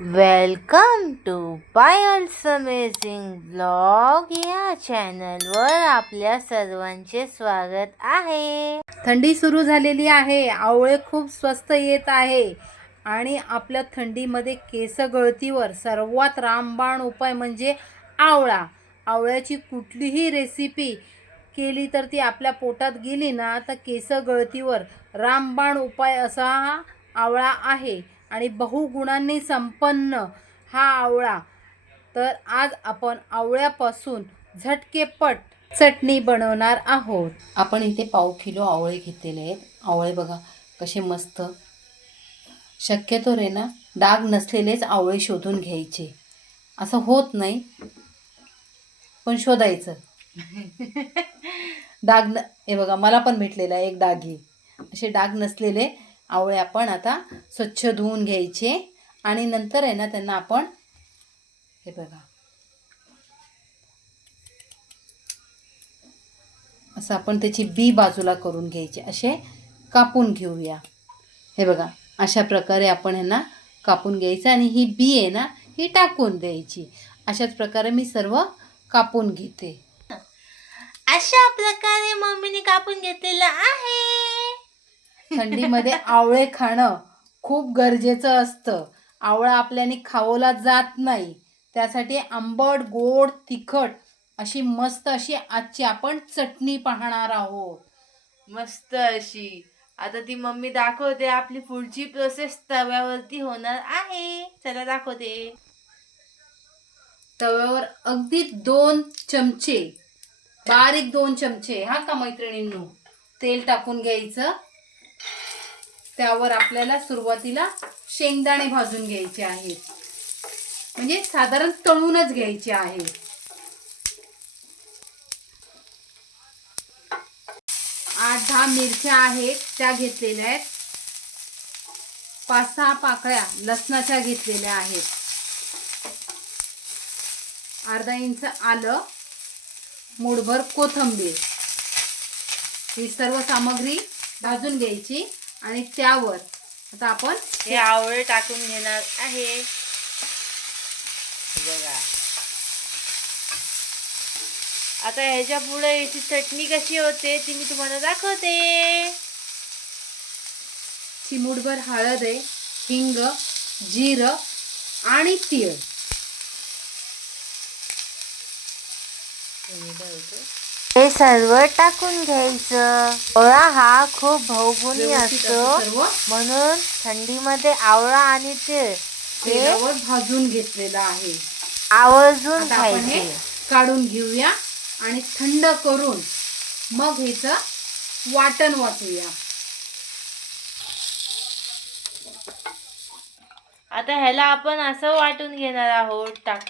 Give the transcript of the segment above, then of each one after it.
Welcome to Payal's amazing blog या चॅनलवर आपल्या सर्वांचे स्वागत आहे. थंडी सुरू झालेली आहे. आवळे खूप स्वस्त येत आहे. आणि आपल्या थंडीमध्ये केस गळतीवर सर्वात रामबाण उपाय म्हणजे आवळा. आवळ्याची कुठलीही रेसिपी केली तर ती आपल्या पोटात गेली ना तर केस गळतीवर रामबाण उपाय असा हा आवळा आहे. आणि बहुगुणांनी संपन्न हा आवळा. तर आज आपण आवळ्यापासून झटकेपट चटणी बनवणार आहोत. आपण इथे पाव किलो आवळे घेतलेले आहेत. आवळे बघा कसे मस्त. शक्यतो रे ना डाग नसलेलेच आवळे शोधून घ्यायचे. असं होत नाही. पण शोधायचं. डाग न हे बघा मला पण भेटलेला आहे एक डागी असे डाग नसलेले आवळे आपण आता स्वच्छ धुवून घ्यायचे आणि नंतर आहे ना त्यांना आपण हे बघा. असं आपण त्याची बी बाजूला करून घ्यायची. असे कापून घेऊया. हे बघा अशा प्रकारे आपण ह्यांना कापून घ्यायचं आणि ही बी आहे ना ही टाकून द्यायची. अशाच प्रकारे मी सर्व कापून घेते. अशा प्रकारे मम्मीने कापून घेतलेलं आहे. थंडीमध्ये आवळे खाणं. खूप गरजेचं असतं. आवळा आपल्याने खावला जात नाही. त्यासाठी आंबट गोड तिखट अशी मस्त अशी आजची आपण चटणी पाहणार आहोत. मस्त अशी. आता ती मम्मी दाखवते आपली पुढची प्रोसेस तव्यावरती होणार आहे. चला दाखवते. तव्यावर अगदी दोन चमचे बारीक दोन चमचे हा का मैत्रिणींनो? तेल टाकून घ्यायचं. त्यावर आपल्याला सुरुवातीला शेंगदाणे भाजून घ्यायचे आहेत. म्हणजे साधारण तळूनच घ्यायचे आहे आठ दहा मिरच्या आहेत त्या घेतलेल्या आहेत. पाच सहा पाकळ्या लसणाच्या घेतलेल्या आहेत. अर्धा इंच आलं मुठभर कोथंबीर. ही सर्व सामग्री भाजून घ्यायची. आणि त्यावर आता आपण हे आवळे टाकून घेणार आहे. बघा. आता ह्याच्या पुढे याची चटणी कशी होते ती मी तुम्हाला दाखवते. चिमूटभर हळद आहे हिंग जिरं आणि तीळ. हे सर्व टाकून घ्यायचं. आवळा हा खूप व्यवस्थित असतो. म्हणून थंडीमध्ये आवळा आणि तीळ हे तेलावर भाजून घेतलेलं आहे. आवर्जून खायचे. काढून घेऊया आणि थंड करून मग ह्याचं वाटण वाटूया. आता ह्याला आपण असं वाटून घेणार आहोत. टाक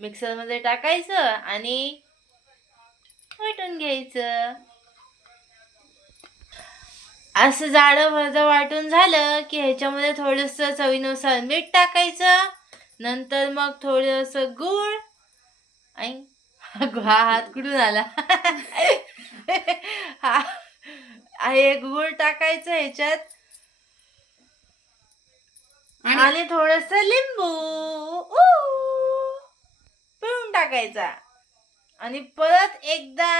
मिक्सरमध्ये टाकायचं आणि वाटून घ्यायचं. असं जाडं भरड वाटून झालं की ह्याच्यामध्ये थोडंसं चवीनुसार मीठ टाकायचं. नंतर मग थोडंसं गूळ आणि हा हात कुठून आला? हा हे गूळ टाकायचं ह्याच्यात. आणि थोडस लिंबू. पिळून टाकायचा. आणि परत एकदा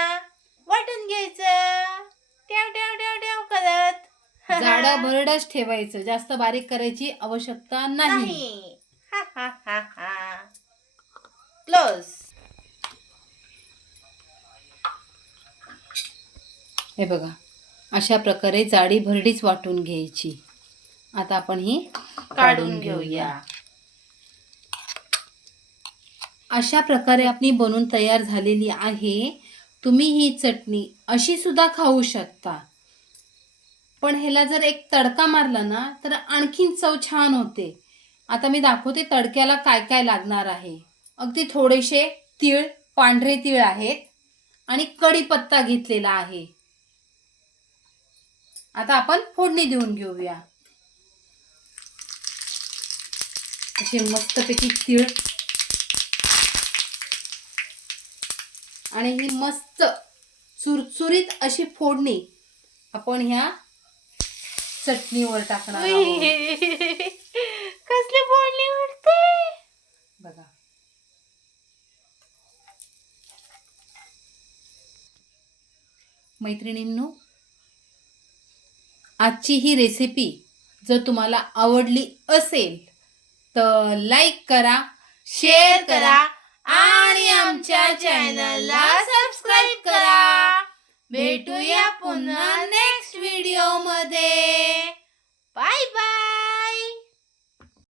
वाटून घ्यायचं. ट्याव ट्याव ट्याव ट्याव करत. जाडं भरडच ठेवायचं. जास्त बारीक करायची आवश्यकता नाही. नाही. हा हा हा हा. क्लोज हे बघा. अशा प्रकारे जाडी भरडीच वाटून घ्यायची. आता आपण ही काढून घेऊया. अशा प्रकारे आपली बनवून तयार झालेली आहे. तुम्ही ही चटणी अशी सुद्धा खाऊ शकता. पण ह्याला जर एक तडका मारला ना तर आणखीन चव छान होते. आता मी दाखवते तडक्याला काय काय लागणार आहे. अगदी थोडेसे तीळ पांढरे तीळ आहेत आणि कढीपत्ता घेतलेला आहे. आता आपण फोडणी देऊन घेऊया. असे मस्तपैकी तीळ आणि ही मस्त चुरचुरीत अशी फोडणी आपण ह्या चटणीवर टाकणार कसली फोडणी उडते बघा. मैत्रिणींनो आजची ही रेसिपी जर तुम्हाला आवडली असेल तर लाईक करा शेअर करा आणि आमच्या आमच्या चॅनलला सबस्क्राईब करा. भेटूया पुन्हा